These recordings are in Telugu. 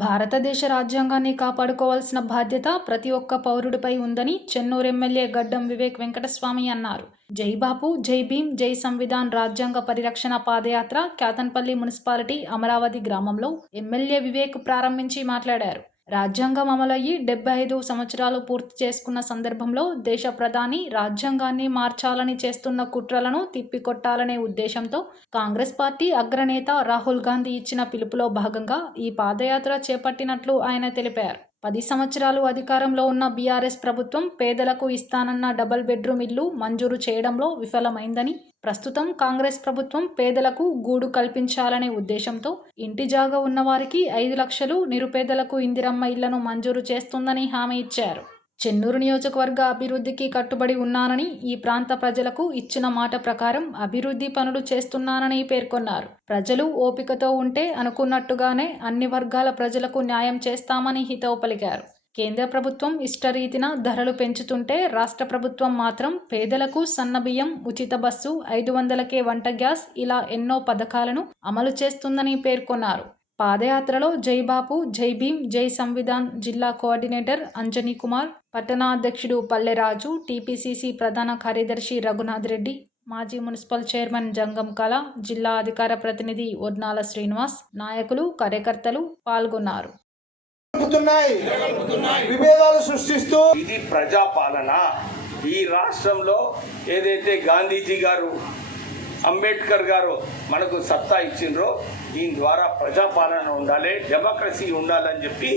భారతదేశ రాజ్యాంగాన్ని కాపాడుకోవాల్సిన బాధ్యత ప్రతి ఒక్క పౌరుడిపై ఉందని చెన్నూరు ఎమ్మెల్యే గడ్డం వివేక్ వెంకటస్వామి అన్నారు. జై బాపు, జై భీమ్, జై సంవిధాన్ రాజ్యాంగ పరిరక్షణ పాదయాత్ర కేతన్పల్లి మున్సిపాలిటీ అమరావతి గ్రామంలో ఎమ్మెల్యే వివేక్ ప్రారంభించి మాట్లాడారు. రాజ్యాంగం అమలయ్యి 75 సంవత్సరాలు పూర్తి చేసుకున్న సందర్భంలో దేశ ప్రధాని రాజ్యాంగాన్ని మార్చాలని చేస్తున్న కుట్రలను తిప్పికొట్టాలనే ఉద్దేశంతో కాంగ్రెస్ పార్టీ అగ్రనేత రాహుల్ గాంధీ ఇచ్చిన పిలుపులో భాగంగా ఈ పాదయాత్ర చేపట్టినట్లు ఆయన తెలిపారు. 10 సంవత్సరాలు అధికారంలో ఉన్న బీఆర్ఎస్ ప్రభుత్వం పేదలకు ఇస్తానన్న డబుల్ బెడ్రూమ్ ఇల్లు మంజూరు చేయడంలో విఫలమైందని, ప్రస్తుతం కాంగ్రెస్ ప్రభుత్వం పేదలకు గూడు కల్పించాలనే ఉద్దేశంతో ఇంటి జాగా ఉన్నవారికి 5 లక్షలు, నిరుపేదలకు ఇందిరమ్మ ఇళ్లను మంజూరు చేస్తుందని హామీ ఇచ్చారు. చెన్నూరు నియోజకవర్గ అభివృద్ధికి కట్టుబడి ఉన్నానని, ఈ ప్రాంత ప్రజలకు ఇచ్చిన మాట ప్రకారం అభివృద్ధి పనులు చేస్తున్నానని పేర్కొన్నారు. ప్రజలు ఓపికతో ఉంటే అనుకున్నట్టుగానే అన్ని వర్గాల ప్రజలకు న్యాయం చేస్తామని హితవు పలికారు. కేంద్ర ప్రభుత్వం ఇష్టరీతిన ధరలు పెంచుతుంటే రాష్ట్ర ప్రభుత్వం మాత్రం పేదలకు సన్నబియ్యం, ఉచిత బస్సు, 500కే వంట గ్యాస్ ఇలా ఎన్నో పథకాలను అమలు చేస్తుందని పేర్కొన్నారు. పాదయాత్రలో జై బాపు, జై భీమ్, జై సంవిధాన్ జిల్లా కోఆర్డినేటర్ అంజనీ కుమార్, పట్టణాధ్యక్షుడు పల్లెరాజు, టీపీసీసీ ప్రధాన కార్యదర్శి రఘునాథ్ రెడ్డి, మాజీ మున్సిపల్ చైర్మన్ జంగం కళ, జిల్లా అధికార ప్రతినిధి ఒడ్నాల శ్రీనివాస్, నాయకులు, కార్యకర్తలు పాల్గొన్నారు. విభేదాలు సృష్టిస్తూ ఇది ప్రజాపాలన. ఈ రాష్ట్రంలో ఏదైతే గాంధీజీ గారు, అంబేద్కర్ గారు మనకు సత్తా ఇచ్చిండ్రో దీని ద్వారా ప్రజాపాలన ఉండాలి, డెమోక్రసీ ఉండాలని చెప్పి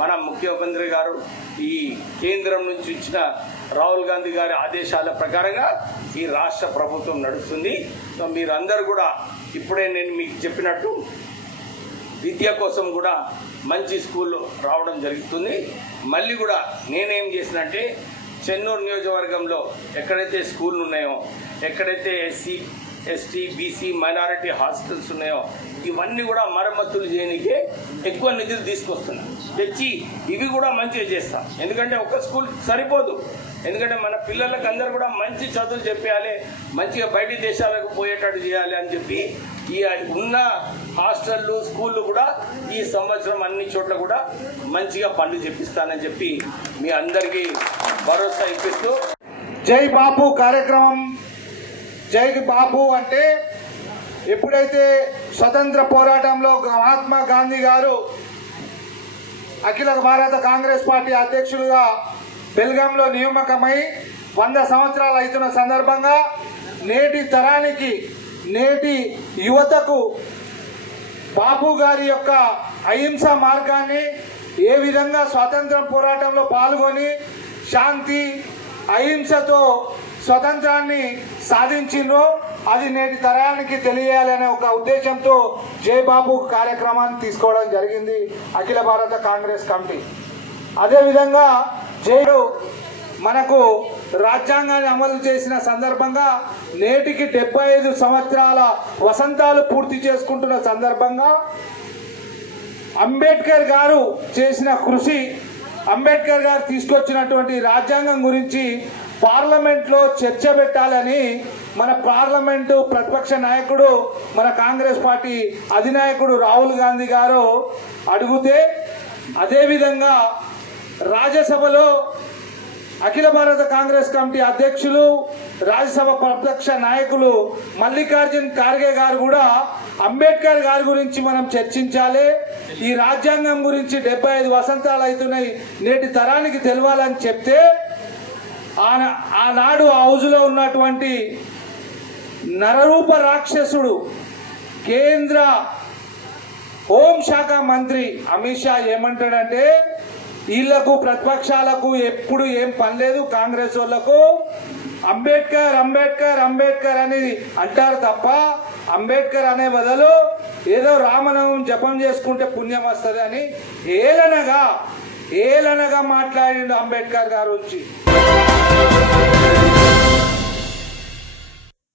మన ముఖ్యమంత్రి గారు ఈ కేంద్రం నుంచి ఇచ్చిన రాహుల్ గాంధీ గారి ఆదేశాల ప్రకారంగా ఈ రాష్ట్ర ప్రభుత్వం నడుస్తుంది. సో మీరందరూ కూడా ఇప్పుడే నేను మీకు చెప్పినట్టు విద్య కోసం కూడా మంచి స్కూల్ రావడం జరుగుతుంది. మళ్ళీ కూడా నేనేం చేసినంటే చెన్నూరు నియోజకవర్గంలో ఎక్కడైతే స్కూళ్ళు ఉన్నాయో, ఎక్కడైతే SC, ST, BC, minority hostels ఉన్నాయో ఇవన్నీ కూడా మరమ్మతులు చేయడానికే ఎక్కువ నిధులు తెచ్చి ఇవి కూడా మంచిగా చేస్తాం. ఎందుకంటే ఒక స్కూల్ సరిపోదు. ఎందుకంటే మన పిల్లలకు అందరూ కూడా మంచి చదువులు చెప్పేయాలి, మంచిగా బయటి దేశాలకు పోయేటట్టు చేయాలి అని చెప్పి ఈ ఉన్న హాస్టళ్ళు, స్కూళ్ళు కూడా ఈ సంవత్సరం అన్ని చోట్ల కూడా మంచిగా పనులు చెప్పిస్తానని చెప్పి మీ అందరికీ భరోసా ఇప్పిస్తూ జై బాపు కార్యక్రమం. జై బాపు అంటే ఎప్పుడైతే స్వతంత్ర పోరాటంలో మహాత్మా గాంధీ గారు అఖిల భారత కాంగ్రెస్ పార్టీ అధ్యక్షులుగా బెల్గాంలో నియామకమై 100 సంవత్సరాలు అవుతున్న సందర్భంగా నేటి తరానికి, నేటి యువతకు బాపు గారి యొక్క అహింస మార్గాన్ని, ఏ విధంగా స్వాతంత్ర పోరాటంలో పాల్గొని శాంతి అహింసతో స్వతంత్రాన్ని సాధించిండ్రో అది నేటి తరానికి తెలియాలనే ఒక ఉద్దేశంతో జై బాపు కార్యక్రమాన్ని తీసుకోవడం జరిగింది అఖిల భారత కాంగ్రెస్ కమిటీ. అదేవిధంగా జైలు మనకు రాజ్యాంగాన్ని అమలు చేసిన సందర్భంగా నేటికి 75 సంవత్సరాల వసంతాలు పూర్తి చేసుకుంటున్న సందర్భంగా అంబేద్కర్ గారు చేసిన కృషి, అంబేద్కర్ గారు తీసుకొచ్చినటువంటి రాజ్యాంగం గురించి పార్లమెంట్లో చర్చ పెట్టాలని మన పార్లమెంటు ప్రతిపక్ష నాయకుడు, మన కాంగ్రెస్ పార్టీ అధినాయకుడు రాహుల్ గాంధీ గారు అడిగితే, అదేవిధంగా రాజ్యసభలో అఖిల భారత కాంగ్రెస్ కమిటీ అధ్యక్షులు, రాజ్యసభ ప్రతిపక్ష నాయకులు మల్లికార్జున్ ఖార్గే గారు కూడా అంబేద్కర్ గారి గురించి మనం చర్చించాలి, ఈ రాజ్యాంగం గురించి 75 వసంతాలు అవుతున్నాయి, నేటి తరానికి తెలవాలని చెప్తే ఆనాడు హౌజ్లో ఉన్నటువంటి నరరూప రాక్షసుడు కేంద్ర హోంశాఖ మంత్రి అమిత్ షా ఏమంటాడంటే, వీళ్లకు ప్రతిపక్షాలకు ఎప్పుడు ఏం పని లేదు, కాంగ్రెస్ వాళ్ళకు అంబేద్కర్ అంబేద్కర్ అంబేద్కర్ అని అంటారు తప్ప అంబేద్కర్ అనే బదులు ఏదో రామనామం జపం చేసుకుంటే పుణ్యం వస్తుంది అని ఏలనగా మాట్లాడిండు అంబేద్కర్ గారు వచ్చి.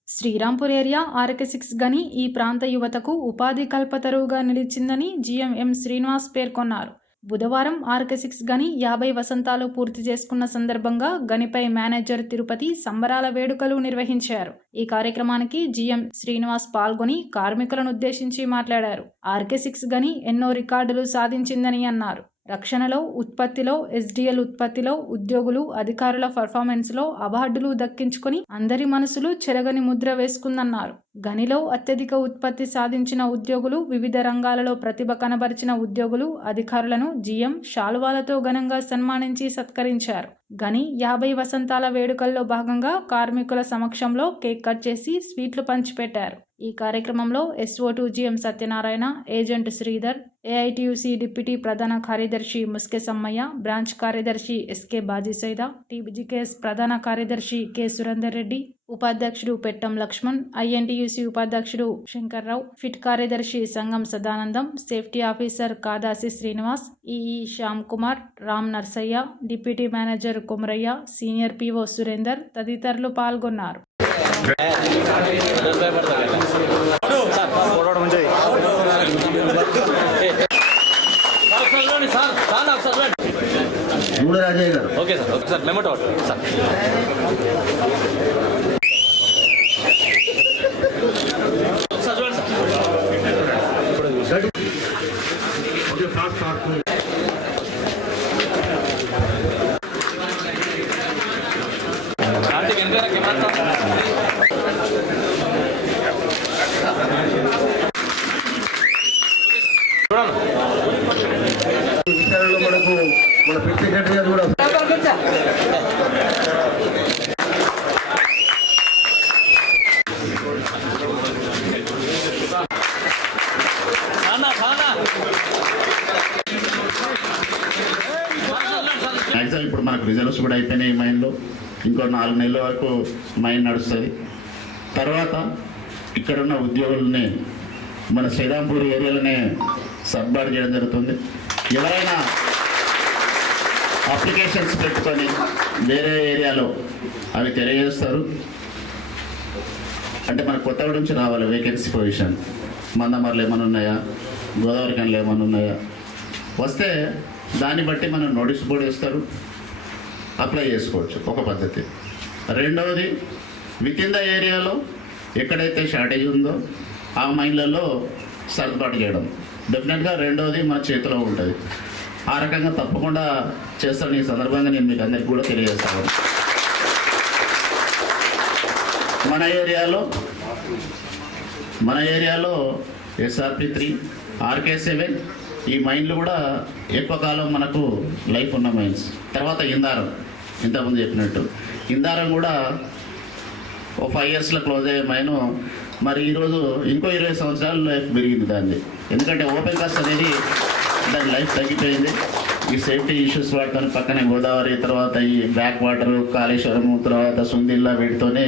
శ్రీరాంపూర్ ఏరియా RK6 గని ఈ ప్రాంత యువతకు ఉపాధి కల్పతరువుగా నిలిచిందని GM శ్రీనివాస్ పేర్కొన్నారు. బుధవారం ఆర్కే6 గని 50 వసంతాలు పూర్తి చేసుకున్న సందర్భంగా గనిపై మేనేజర్ తిరుపతి సంబరాల వేడుకలు నిర్వహించారు. ఈ కార్యక్రమానికి జీఎం శ్రీనివాస్ పాల్గొని కార్మికులను ఉద్దేశించి మాట్లాడారు. ఆర్కే6 గని ఎన్నో రికార్డులు సాధించిందని అన్నారు. రక్షణలో, ఉత్పత్తిలో, ఎస్డిఎల్ ఉత్పత్తిలో ఉద్యోగులు, అధికారుల పర్ఫార్మెన్స్లో అవార్డులు దక్కించుకొని అందరి మనసులు చెరగని ముద్ర వేసుకుందన్నారు. గనిలో అత్యధిక ఉత్పత్తి సాధించిన ఉద్యోగులు, వివిధ రంగాలలో ప్రతిభ కనబరిచిన ఉద్యోగులు, అధికారులను జీఎం శాలువాలతో ఘనంగా సన్మానించి సత్కరించారు. గని 50 వసంతాల వేడుకల్లో భాగంగా కార్మికుల సమక్షంలో కేక్ కట్ చేసి స్వీట్లు పంచిపెట్టారు. ఈ కార్యక్రమంలో SO2 GM Satyanarayana, agent Sridhar, AITUC deputy ప్రధాన కార్యదర్శి ముస్కె సమ్మయ్య, బ్రాంచ్ కార్యదర్శి SK బాజీ సైదా, TBGKS ప్రధాన కార్యదర్శి K సురేందర్ రెడ్డి, ఉపాధ్యక్షుడు పెట్టం లక్ష్మణ్, INTUC ఉపాధ్యక్షుడు శంకర్రావు, ఫిట్ కార్యదర్శి Sangam Sadanandam, safety officer Kadasi Srinivas, EE Shyam Kumar, Ram Narsaiah, deputy manager Kumaraiah, senior PO Surender తదితరులు పాల్గొన్నారు. రాజయ్య గారు okay sir, okay sir, memo sir. విషయాల్లో మనకు మన పిట్ సెక్రటరీ గారు కూడా మ్యాక్సిమం ఇప్పుడు మనకు రిజల్ట్స్ కూడా అయిపోయినాయి. మైన్లో ఇంకో 4 నెలల వరకు మైన్ నడుస్తుంది. తర్వాత ఇక్కడున్న ఉద్యోగులని మన శ్రీరాంపూర్ ఏరియాలోనే సర్బాటు చేయడం జరుగుతుంది. ఎవరైనా అప్లికేషన్స్ పెట్టుకొని వేరే ఏరియాలో అవి తెలియజేస్తారు. అంటే మన కొత్తగూడ నుంచి రావాలి వేకెన్సీ పొజిషన్. మందమర్లు ఏమైనా ఉన్నాయా, గోదావరి కన్లు ఏమైనా ఉన్నాయా, వస్తే దాన్ని బట్టి మనం నోటీస్ బోర్డు ఇస్తారు, అప్లై చేసుకోవచ్చు. ఒక పద్ధతి. రెండవది, విత్ ఇన్ ద ఏరియాలో ఎక్కడైతే షార్టేజ్ ఉందో ఆ మైన్లలో సర్దుబాటు చేయడం డెఫినెట్గా రెండవది మన చేతిలో ఉంటుంది. ఆ రకంగా తప్పకుండా చేస్తాను. ఈ సందర్భంగా నేను మీకు అందరికీ కూడా తెలియజేస్తాను. మన ఏరియాలో SRP3, RK7 ఈ మైన్లు కూడా ఎక్కువ కాలం మనకు లైఫ్ ఉన్న మైన్స్. తర్వాత ఇందారం, ఇంతకుముందు చెప్పినట్టు ఇందారం కూడా ఓ 5 ఇయర్స్లో క్లోజ్ అయ్యే మైను మరి ఈరోజు ఇంకో 20 సంవత్సరాలు లైఫ్ పెరిగింది దాన్ని. ఎందుకంటే ఓపెన్ కాస్ట్ అనేది దాని లైఫ్ తగ్గిపోయింది. ఈ సేఫ్టీ ఇష్యూస్ వాటితో పక్కనే గోదావరి, తర్వాత ఈ బ్యాక్ వాటర్, కాళేశ్వరము, తర్వాత సుందిల్లా వీటితోనే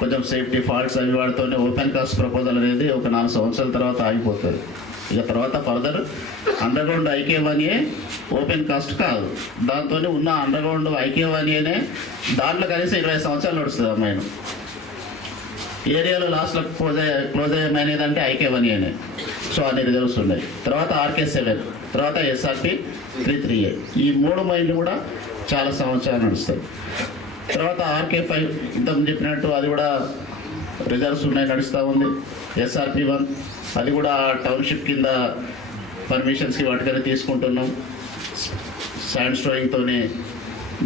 కొంచెం సేఫ్టీ ఫాల్ట్స్ అవి వాటితోనే ఓపెన్ కాస్ట్ ప్రపోజల్ అనేది ఒక 4 సంవత్సరాల తర్వాత ఆగిపోతుంది. ఇక తర్వాత further underground IK1A open cast కాదు, దాంతోనే ఉన్న అండర్గ్రౌండ్ IK1Aనే దాంట్లో కనీసం 20 సంవత్సరాలు నడుస్తుంది. అమ్మాయిను ఏరియాలో లాస్ట్లో క్లోజ్ అయ్యే మైన్ ఏదంటే IK1Aనే. సో అన్ని రిజల్ట్స్ ఉన్నాయి. తర్వాత RK7, తర్వాత SRP338 ఈ 3 మైన్లు కూడా చాలా సంవత్సరాలు నడుస్తాయి. తర్వాత RK5 ఇంతకుముందు చెప్పినట్టు అది కూడా రిజల్ట్స్ ఉన్నాయి, నడుస్తూ ఉంది. SRP1 అది కూడా టౌన్షిప్ కింద పర్మిషన్స్కి వాటికనే తీసుకుంటున్నాం. శాండ్ స్టోయింగ్తోనే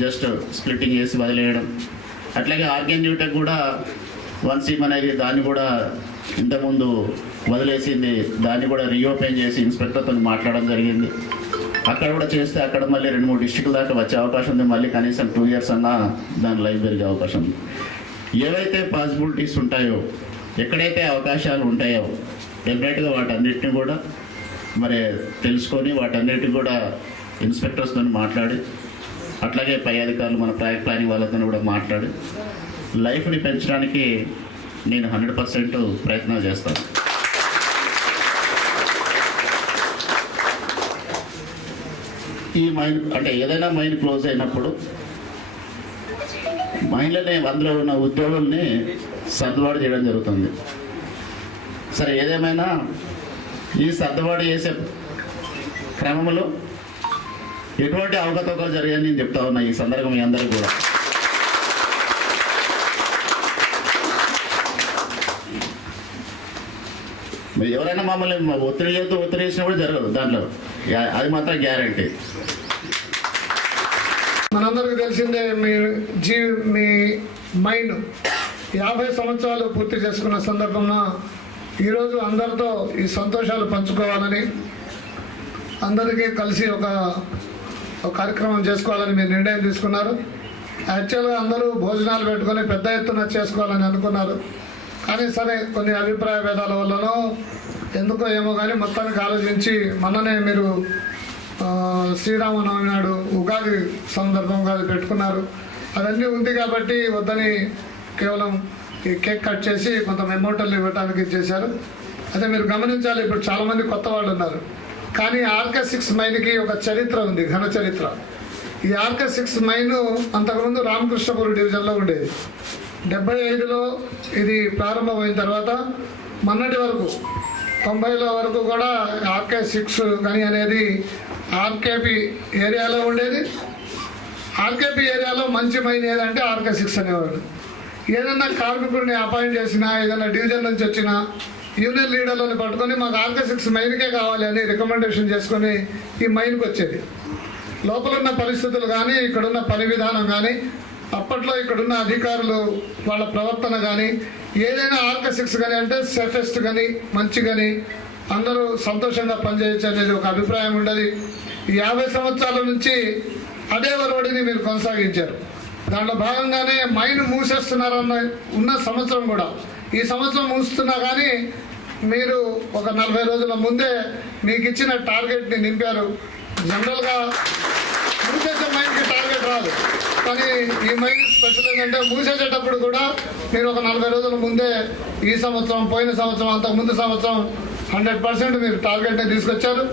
జస్ట్ స్ప్లిట్టింగ్ చేసి వదిలేయడం. అట్లాగే ఆర్గాన్యూటెక్ కూడా 1C అనేది దాన్ని కూడా ఇంతకుముందు వదిలేసింది, దాన్ని కూడా రీఓపెన్ చేసి ఇన్స్పెక్టర్తో మాట్లాడడం జరిగింది. అక్కడ కూడా చేస్తే అక్కడ మళ్ళీ 2-3 డిస్ట్రిక్ట్ల దాకా వచ్చే అవకాశం ఉంది. మళ్ళీ కనీసం 2 ఇయర్స్ అన్నా దాని లైఫ్ పెరిగే అవకాశం ఉంది. ఏవైతే పాసిబిలిటీస్ ఉంటాయో, ఎక్కడైతే అవకాశాలు ఉంటాయో డెఫినెట్గా వాటన్నిటిని కూడా మరి తెలుసుకొని వాటన్నిటిని కూడా ఇన్స్పెక్టర్స్తో మాట్లాడి, అట్లాగే పై అధికారులు మన ప్రాజెక్ట్ ప్లానింగ్ వాళ్ళతో కూడా మాట్లాడి లైఫ్ని పెంచడానికి నేను 100% ప్రయత్నం చేస్తాను. ఈ మైన్ అంటే ఏదైనా మైన్ క్లోజ్ అయినప్పుడు మైన్లనే అందులో ఉన్న ఉద్యోగుల్ని సర్దుబాటు చేయడం జరుగుతుంది. సరే, ఏదేమైనా ఈ సర్దుబాటు చేసే క్రమంలో ఎటువంటి అవకతవకలు జరిగాయని నేను చెప్తా ఉన్నా ఈ సందర్భం మీ అందరికీ కూడా. మీరు ఎవరైనా మమ్మల్ని ఒత్తిడి చేసినా కూడా జరగదు దాంట్లో, అది మాత్రం గ్యారంటీ. మనందరికీ తెలిసిందే మీ మైండ్ 50 సంవత్సరాలు పూర్తి చేసుకున్న సందర్భంలో ఈరోజు అందరితో ఈ సంతోషాలు పంచుకోవాలని, అందరికీ కలిసి ఒక కార్యక్రమం చేసుకోవాలని మీరు నిర్ణయం తీసుకున్నారు. యాక్చువల్గా అందరూ భోజనాలు పెట్టుకొని పెద్ద ఎత్తున చేసుకోవాలని అనుకున్నారు. కానీ సరే కొన్ని అభిప్రాయ భేదాల వల్లనో ఎందుకో ఏమో కానీ మొత్తానికి ఆలోచించి మొన్ననే మీరు శ్రీరామనవమి నాడు ఉగాది సందర్భంగా అది పెట్టుకున్నారు. అవన్నీ ఉంది కాబట్టి వద్దని కేవలం ఈ కేక్ కట్ చేసి కొంత మెమోటల్ ఇవ్వడానికి చేశారు. అదే మీరు గమనించాలి, ఇప్పుడు చాలామంది కొత్త వాళ్ళు ఉన్నారు. కానీ RK6 మైన్కి ఒక చరిత్ర ఉంది, ఘన చరిత్ర. ఈ RK6 మైన్ అంతకుముందు రామకృష్ణపురం డివిజన్లో ఉండేది. 75లో ఇది ప్రారంభమైన తర్వాత మొన్నటి వరకు 90ల వరకు కూడా RK6 గని అనేది RKP ఏరియాలో ఉండేది. RKP ఏరియాలో మంచి మైన్ ఏదంటే RK6 అనేవాడు. ఏదన్నా కార్మికుడిని అపాయింట్ చేసినా, ఏదైనా డివిజన్ నుంచి వచ్చినా యూనియన్ లీడర్లను పట్టుకొని మాకు RK6 మైన్కే కావాలి అని రికమెండేషన్ చేసుకొని ఈ మైన్కి వచ్చేది. లోపల ఉన్న పరిస్థితులు కానీ, ఇక్కడున్న పని విధానం కానీ, అప్పట్లో ఇక్కడున్న అధికారులు వాళ్ళ ప్రవర్తన కానీ, ఏదైనా RK6 కానీ అంటే సేఫెస్ట్ కానీ మంచి కానీ అందరూ సంతోషంగా పనిచేయచ్చు అనేది ఒక అభిప్రాయం ఉండేది. ఈ 50 సంవత్సరాల నుంచి అదే ఒరవడిని మీరు కొనసాగించారు. దాంట్లో భాగంగానే మైన్ మూసేస్తున్నారన్న ఉన్న సంవత్సరం కూడా, ఈ సంవత్సరం మూస్తున్నా కానీ మీరు ఒక 40 రోజుల ముందే మీకు ఇచ్చిన టార్గెట్ని నింపారు. జనరల్గా మూసేసే మైన్కి టార్గెట్ రాదు, కానీ ఈ మైన్ స్పెషల్ ఏంటంటే మూసేసేటప్పుడు కూడా మీరు ఒక 40 రోజుల ముందే ఈ సంవత్సరం, పోయిన సంవత్సరం, అంతకుముందు సంవత్సరం 100% మీరు టార్గెట్ని తీసుకొచ్చారు.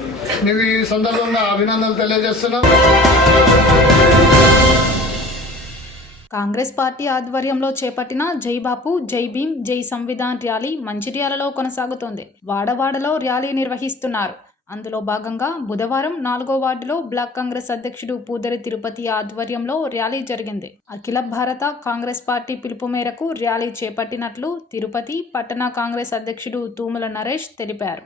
మీకు ఈ సందర్భంగా అభినందనలు తెలియజేస్తున్నాం. కాంగ్రెస్ పార్టీ ఆధ్వర్యంలో చేపట్టిన జై బాపు, జై భీమ్, జై సంవిధాన్ ర్యాలీ మంచిర్యాలలో కొనసాగుతోంది. వాడవాడలో ర్యాలీ నిర్వహిస్తున్నారు. అందులో భాగంగా బుధవారం 4వ వార్డులో బ్లాక్ కాంగ్రెస్ అధ్యక్షుడు పూదరి తిరుపతి ఆధ్వర్యంలో ర్యాలీ జరిగింది. అఖిల భారత కాంగ్రెస్ పార్టీ పిలుపు మేరకు ర్యాలీ చేపట్టినట్లు తిరుపతి పట్టణ కాంగ్రెస్ అధ్యక్షుడు తూముల నరేష్ తెలిపారు.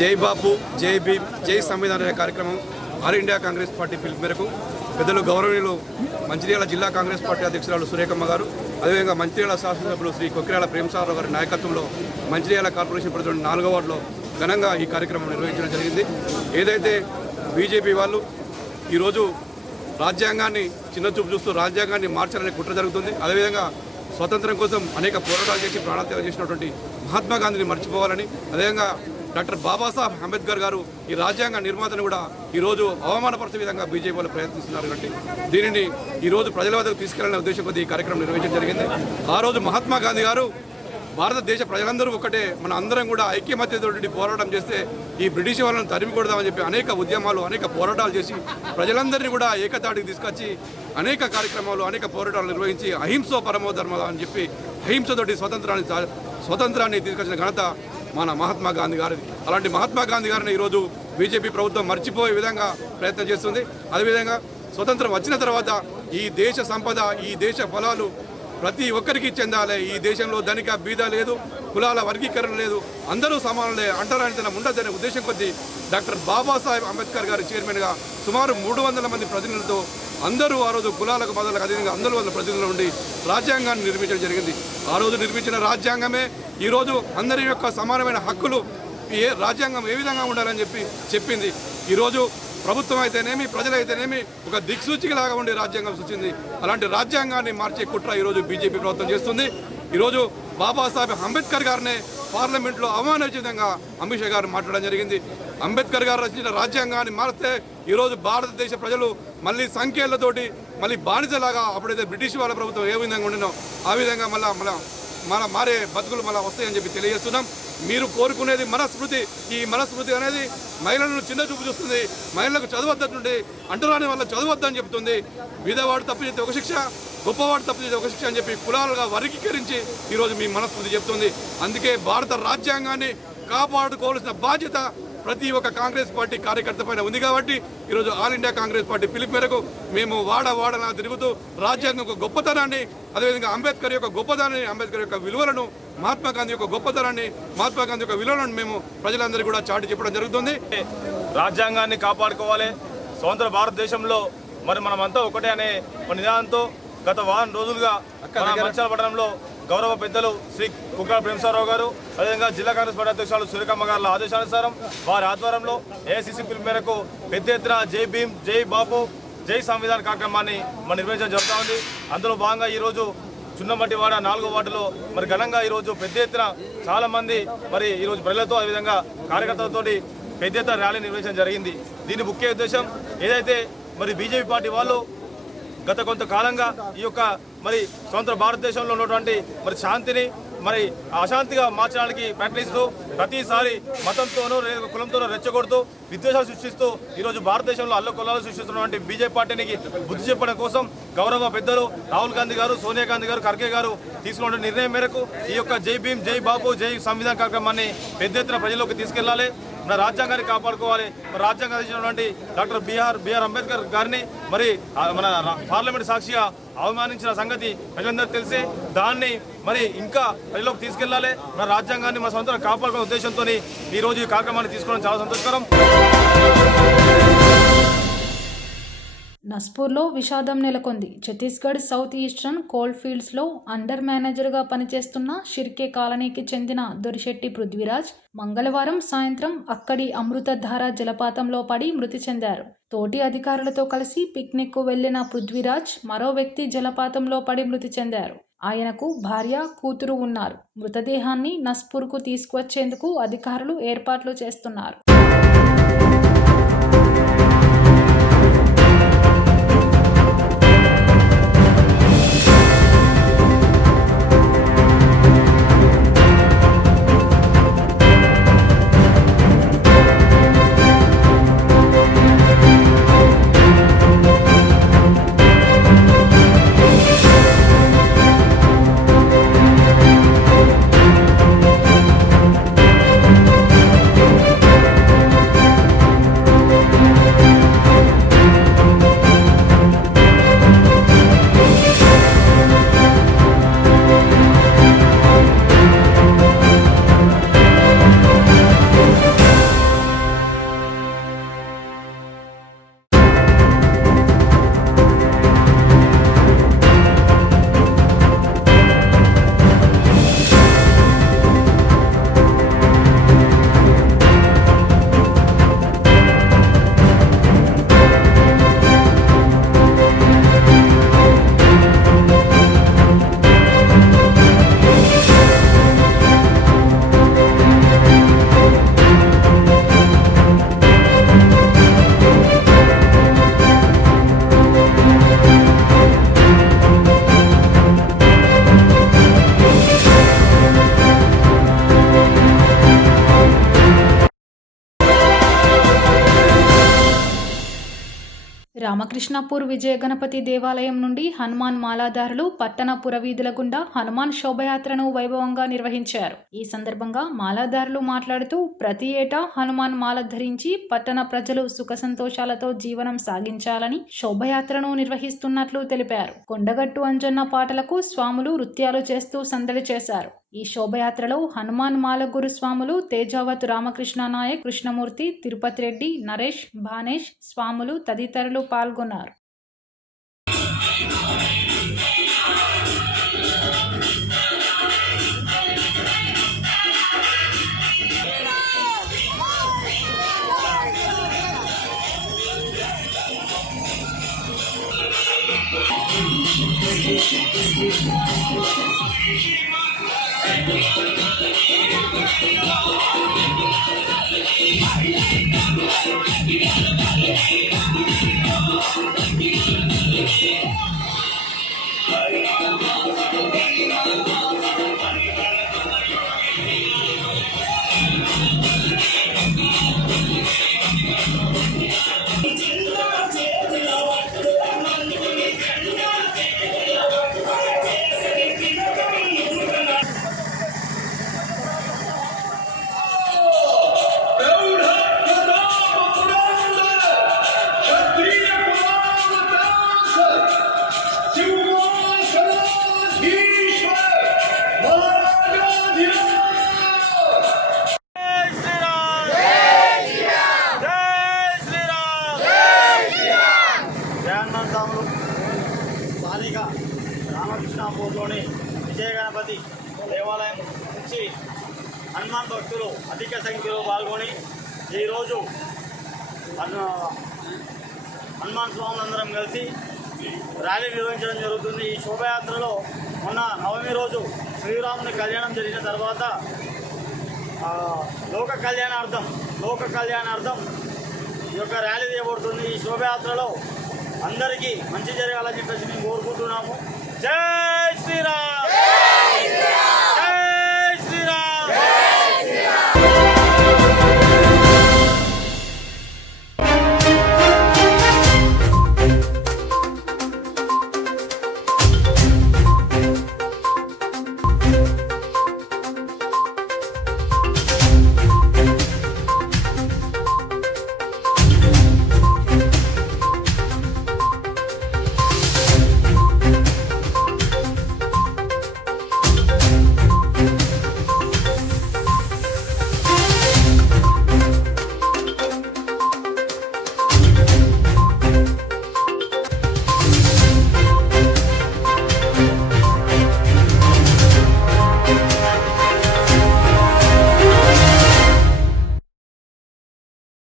జై బాపు, జై భీమ్, జై సంవిధాన్ అనే కార్యక్రమం ఆల్ ఇండియా కాంగ్రెస్ పార్టీ పిలుపు మేరకు పెద్దలు గౌరవనీయులు మంచిర్యాల జిల్లా కాంగ్రెస్ పార్టీ అధ్యక్షురాలు సురేఖమ్మ గారు, అదేవిధంగా మంచిర్యాల శాసనసభ్యులు శ్రీ కొక్కిరాల ప్రేమసాగర్ గారి నాయకత్వంలో మంచిర్యాల కార్పొరేషన్ పరిధిలోని 4వ వార్డులో ఘనంగా ఈ కార్యక్రమం నిర్వహించడం జరిగింది. ఏదైతే బీజేపీ వాళ్ళు ఈరోజు రాజ్యాంగాన్ని చిన్నచూపు చూస్తూ రాజ్యాంగాన్ని మార్చాలనే కుట్ర జరుగుతుంది. అదేవిధంగా స్వతంత్రం కోసం అనేక పోరాటాలు చేసి ప్రాణత్యాగం చేసినటువంటి మహాత్మా గాంధీని మర్చిపోవాలని, అదేవిధంగా డాక్టర్ బాబాసాహెబ్ అంబేద్కర్ గారు ఈ రాజ్యాంగ నిర్మాతను కూడా ఈరోజు అవమానపరిచే విధంగా బీజేపీ వాళ్ళు ప్రయత్నిస్తున్నారు. కాబట్టి దీనిని ఈరోజు ప్రజల వద్దకు తీసుకెళ్లాలనే ఉద్దేశం కొద్ది ఈ కార్యక్రమం నిర్వహించడం జరిగింది. ఆ రోజు మహాత్మా గాంధీ గారు భారతదేశ ప్రజలందరూ ఒకటే, మన అందరం కూడా ఐక్యమత్యతో పోరాటం చేస్తే ఈ బ్రిటిష్ వాళ్ళని తరిమి కొడదామని చెప్పి అనేక ఉద్యమాలు, అనేక పోరాటాలు చేసి ప్రజలందరినీ కూడా ఏకతాటికి తీసుకొచ్చి అనేక కార్యక్రమాలు, అనేక పోరాటాలు నిర్వహించి అహింసో పరమో ధర్మ అని చెప్పి అహింసతోటి స్వతంత్రాన్ని తీసుకొచ్చిన ఘనత మన మహాత్మా గాంధీ గారిది. అలాంటి మహాత్మా గాంధీ గారిని ఈరోజు బీజేపీ ప్రభుత్వం మర్చిపోయే విధంగా ప్రయత్నం చేస్తుంది. అదేవిధంగా స్వతంత్రం వచ్చిన తర్వాత ఈ దేశ సంపద, ఈ దేశ ఫలాలు ప్రతి ఒక్కరికి చెందాలి. ఈ దేశంలో ధనిక బీద లేదు, కులాల వర్గీకరణ లేదు, అందరూ సమానులే, అంటరానితనం ఉండదనే ఉద్దేశం కొద్దీ డాక్టర్ బాబాసాహెబ్ అంబేద్కర్ గారి చైర్మన్గా సుమారు 300 మంది ప్రతినిధులతో అందరూ ఆ రోజు కులాలకు మొదలకు అదేవిధంగా 100 ప్రతినిధులు ఉండి రాజ్యాంగాన్ని నిర్మించడం జరిగింది. ఆ రోజు నిర్మించిన రాజ్యాంగమే ఈరోజు అందరి యొక్క సమానమైన హక్కులు, రాజ్యాంగం ఏ విధంగా ఉండాలని చెప్పింది. ఈరోజు ప్రభుత్వం అయితేనేమి, ప్రజలైతేనేమి ఒక దిక్సూచికలాగా ఉండే రాజ్యాంగం సూచింది. అలాంటి రాజ్యాంగాన్ని మార్చే కుట్ర ఈరోజు బీజేపీ ప్రభుత్వం చేస్తుంది. ఈరోజు బాబాసాహెబ్ అంబేద్కర్ గారిని పార్లమెంట్లో అవమానించే విధంగా అమిత్ షా గారు మాట్లాడడం జరిగింది. అంబేద్కర్ గారు రచించిన రాజ్యాంగాన్ని మారిస్తే ఈరోజు భారతదేశ ప్రజలు మళ్ళీ సంఖ్యలతోటి మళ్ళీ బానిసలాగా అప్పుడైతే బ్రిటిష్ వాళ్ళ ప్రభుత్వం ఏ విధంగా ఉండినో ఆ విధంగా మళ్ళీ మారే బతుకులు మళ్ళీ వస్తాయని చెప్పి తెలియజేస్తున్నాం. మీరు కోరుకునేది మనస్మృతి. ఈ మనస్మృతి అనేది మహిళలను చిన్న చూపు చూస్తుంది, మహిళలకు చదవద్దంటుండే, అంటరాని వల్ల చదవద్దని చెబుతుంది. బీదవాడు తప్పు చేస్తే ఒక శిక్ష, గొప్పవాడు తప్పు చేస్తే ఒక శిక్ష అని చెప్పి కులాలుగా వర్గీకరించి ఈరోజు మీ మనస్మృతి చెప్తుంది. అందుకే భారత రాజ్యాంగాన్ని కాపాడుకోవాల్సిన బాధ్యత ప్రతి ఒక్క కాంగ్రెస్ పార్టీ కార్యకర్త పైన ఉంది. కాబట్టి ఈరోజు ఆల్ ఇండియా కాంగ్రెస్ పార్టీ పిలుపు మేరకు మేము వాడలా తిరుగుతూ రాజ్యాంగం యొక్క గొప్పతనాన్ని, అదేవిధంగా అంబేద్కర్ యొక్క గొప్పతనాన్ని, అంబేద్కర్ యొక్క విలువలను, మహాత్మా గాంధీ యొక్క గొప్పతనాన్ని, మహాత్మా గాంధీ యొక్క విలువలను మేము ప్రజలందరికీ కూడా చాటి చెప్పడం జరుగుతుంది. రాజ్యాంగాన్ని కాపాడుకోవాలి, స్వతంత్ర భారతదేశంలో మరి మనమంతా ఒకటే అనే నినాదంతో గత వారం రోజులుగా మంచాల పట్టణంలో గౌరవ పెద్దలు శ్రీ కుక్కాల ప్రేమసారావు గారు, అదేవిధంగా జిల్లా కాంగ్రెస్ పార్టీ అధ్యక్షులు సూర్యకమ్మ గారి ఆదేశానుసారం వారి ఆధ్వర్యంలో ఏఐసిసి పిలుపు మేరకు పెద్ద ఎత్తున జై భీమ్, జై బాపు, జై సంవిధాన కార్యక్రమాన్ని మనం నిర్వహించడం జరుగుతూ ఉంది. అందులో భాగంగా ఈరోజు చున్నమట్టివాడ 4వ వార్డులో మరి ఘనంగా ఈరోజు పెద్ద ఎత్తున చాలా మంది మరి ఈరోజు ప్రజలతో అదేవిధంగా కార్యకర్తలతో పెద్ద ఎత్తున ర్యాలీ నిర్వహించడం జరిగింది. దీని ముఖ్య ఉద్దేశం ఏదైతే మరి బీజేపీ పార్టీ వాళ్ళు గత కొంతకాలంగా ఈ యొక్క మరి స్వతంత్ర భారతదేశంలో ఉన్నటువంటి మరి శాంతిని మరి అశాంతిగా మార్చడానికి ప్రయత్నిస్తూ ప్రతిసారి మతంతోనూ లేదా కులంతోనూ రెచ్చగొడుతూ విద్వేషాలు సృష్టిస్తూ ఈరోజు భారతదేశంలో అల్లకొల్లాలు సృష్టిస్తున్నటువంటి బీజేపీ పార్టీకి బుద్ధి చెప్పడం కోసం గౌరవ పెద్దలు రాహుల్ గాంధీ గారు, సోనియా గాంధీ గారు, ఖర్గే గారు తీసుకున్న నిర్ణయం మేరకు ఈ యొక్క జై భీమ్, జై బాపు, జై సంవిధాన కార్యక్రమాన్ని పెద్ద ఎత్తున ప్రజల్లోకి తీసుకెళ్లాలి. మన రాజ్యాంగాన్ని కాపాడుకోవాలి. మరి రాజ్యాంగం రచించినటువంటి డాక్టర్ బిఆర్ అంబేద్కర్ గారిని మరి మన పార్లమెంట్ సాక్షిగా అవమానించిన సంగతి ప్రజలందరికీ తెలిసి దాన్ని మరి ఇంకా ప్రజల్లోకి తీసుకెళ్లాలి. మన రాజ్యాంగాన్ని మన సొంతంగా కాపాడుకునే ఉద్దేశంతో ఈరోజు ఈ కార్యక్రమాన్ని తీసుకోవడం చాలా సంతోషకరం. నస్పూర్లో విషాదం నెలకొంది. ఛత్తీస్గఢ్ సౌత్ ఈస్టర్న్ కోల్ ఫీల్డ్స్లో అండర్ మేనేజర్గా పనిచేస్తున్న షిర్కే కాలనీకి చెందిన దొరిశెట్టి పృథ్వీరాజ్ మంగళవారం సాయంత్రం అక్కడి అమృతధార జలపాతంలో పడి మృతి చెందారు. తోటి అధికారులతో కలిసి పిక్నిక్కు వెళ్లిన పృథ్వీరాజ్ మరో వ్యక్తి జలపాతంలో పడి మృతి చెందారు. ఆయనకు భార్య, కూతురు ఉన్నారు. మృతదేహాన్ని నస్పూర్కు తీసుకువచ్చేందుకు అధికారులు ఏర్పాట్లు చేస్తున్నారు. రామకృష్ణాపూర్ విజయ గణపతి దేవాలయం నుండి హనుమాన్ మాలాదారులు పట్టణ పురవీధుల గుండా హనుమాన్ శోభయాత్రను వైభవంగా నిర్వహించారు. ఈ సందర్భంగా మాలాదారులు మాట్లాడుతూ ప్రతి ఏటా హనుమాన్ మాల ధరించి పట్టణ ప్రజలు సుఖ సంతోషాలతో జీవనం సాగించాలని శోభయాత్రను నిర్వహిస్తున్నట్లు తెలిపారు. కొండగట్టు అంజన్న పాటలకు స్వాములు నృత్యాలు చేస్తూ సందడి చేశారు. ఈ శోభయాత్రలో హనుమాన్ మాల గురు స్వాములు తేజావత్ రామకృష్ణ నాయక్, కృష్ణమూర్తి, తిరుపతి రెడ్డి, నరేష్, భానేష్ స్వాములు తదితరులు పాల్గొన్నారు. స్థానిక రామకృష్ణాపూర్లోని విజయ గణపతి దేవాలయం నుంచి హనుమాన్ భక్తులు అధిక సంఖ్యలో పాల్గొని ఈరోజు హనుమాన్ స్వాములందరం కలిసి ర్యాలీ నిర్వహించడం జరుగుతుంది. ఈ శోభయాత్రలో మొన్న నవమి రోజు శ్రీరాముని కళ్యాణం జరిగిన తర్వాత లోక కళ్యాణార్థం ఈ యొక్క ర్యాలీ చేయబడుతుంది. ఈ శోభయాత్రలో అందరికీ మంచి జరగాలని చెప్పేసి మేము కోరుకుంటున్నాము. జై శ్రీరామ్.